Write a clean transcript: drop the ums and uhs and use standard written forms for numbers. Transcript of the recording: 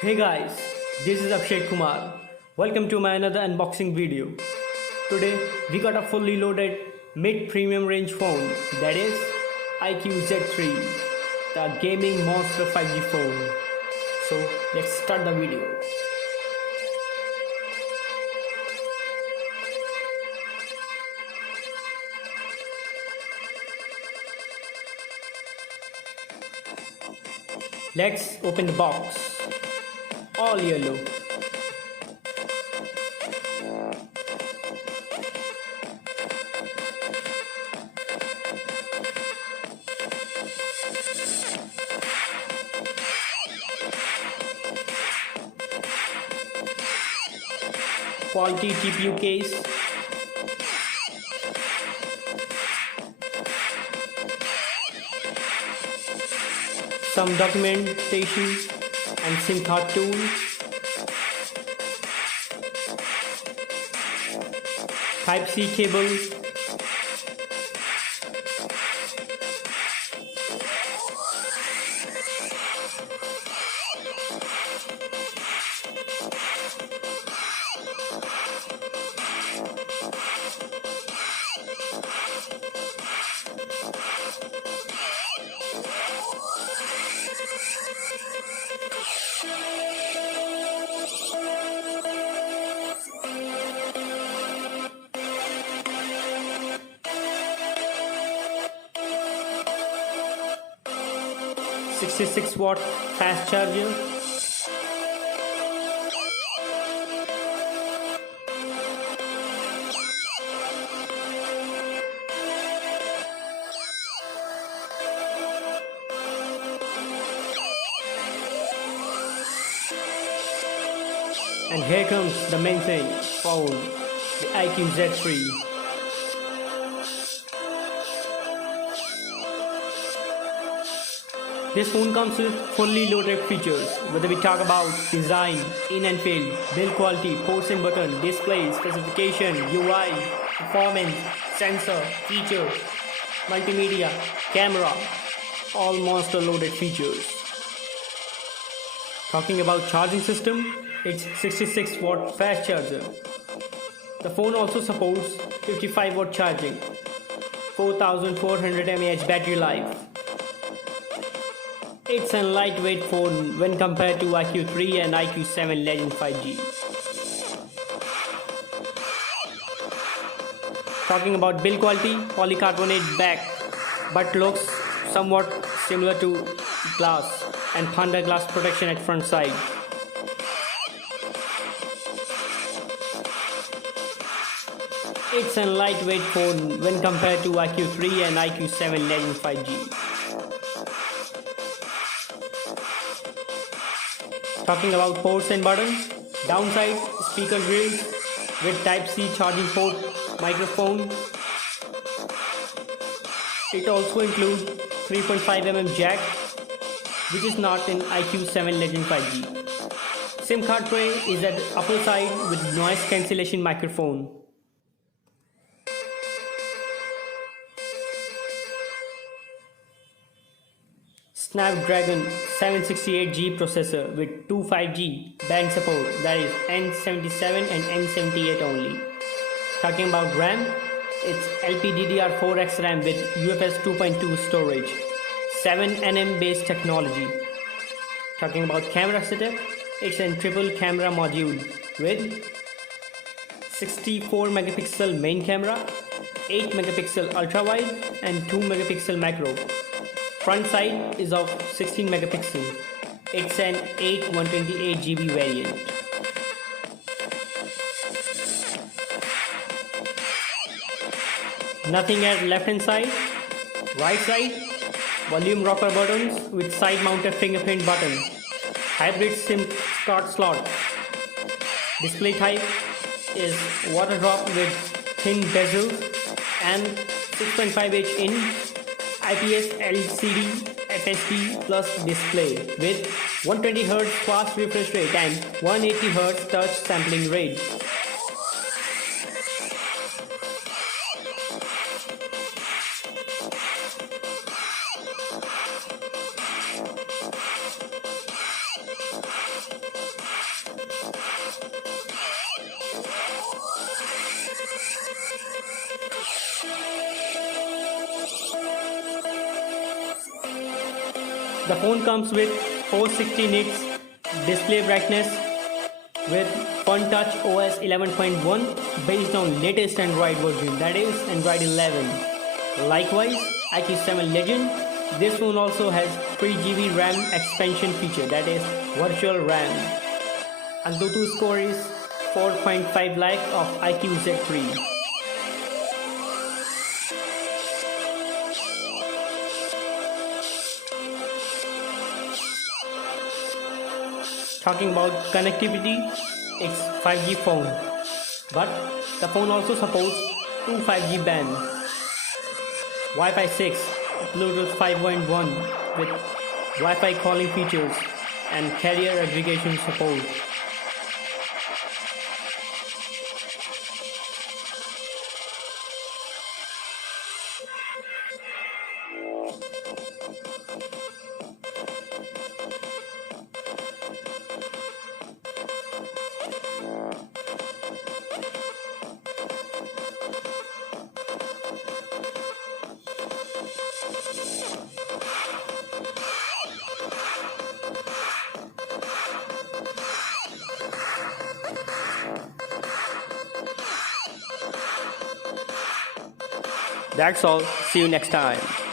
Hey guys, this is Abhishek Kumar. Welcome to my another unboxing video. Today we got a fully loaded mid-premium range phone, that is IQOO Z3, the gaming monster 5G phone. So let's start the video. Let's open the box. All yellow. Quality TPU case. Some documentation and SIM card tool. Type-C cable. (66 watt) fast charger. And here comes the main thing, phone, the IQOO Z3. This phone comes with fully loaded features, whether we talk about design, in and field, build quality, ports and button, display, specification, UI, performance, sensor, feature, multimedia, camera, all monster loaded features. Talking about charging system, it's 66-watt fast charger. The phone also supports 55-watt charging, 4400 mAh battery life. It's a lightweight phone when compared to IQOO 3 and IQOO 7 Legend 5G. Talking about build quality, polycarbonate back, but looks somewhat similar to glass, and Panda Glass Protection at front side. It's a lightweight phone when compared to IQOO 3 and IQOO 7 Legend 5G. Talking about ports and buttons, downside speaker grills with Type-C charging port microphone. It also includes 3.5mm jack, which is not in IQOO 7 Legend 5G. SIM card tray is at the upper side with noise cancellation microphone. Snapdragon 768G processor with 2 5G band support, that is N77 and N78 only. Talking about RAM, it's LPDDR4X RAM with UFS 2.2 storage, 7nm based technology. Talking about camera setup, it's a triple camera module with 64 megapixel main camera, 8 megapixel ultra wide and 2 megapixel macro. Front side is of 16 megapixel. It's an 128GB variant. Nothing at left hand side. Right side, volume rocker buttons with side mounted fingerprint button. Hybrid SIM card slot. Display type is water drop with thin bezels and 6.5" in IPS LCD FHD Plus display with 120Hz fast refresh rate and 180Hz touch sampling rate. The phone comes with 460 nits display brightness with Funtouch OS 11.1 based on latest Android version, that is Android 11. Likewise, IQOO Z3 Legend. This phone also has 3GB RAM expansion feature, that is virtual RAM. AnTuTu score is 4.5 lakh of IQOO Z3. Talking about connectivity, it's 5G phone, but the phone also supports two 5G bands, Wi-Fi 6, Bluetooth 5.1 with Wi-Fi calling features and carrier aggregation support. That's all. See you next time.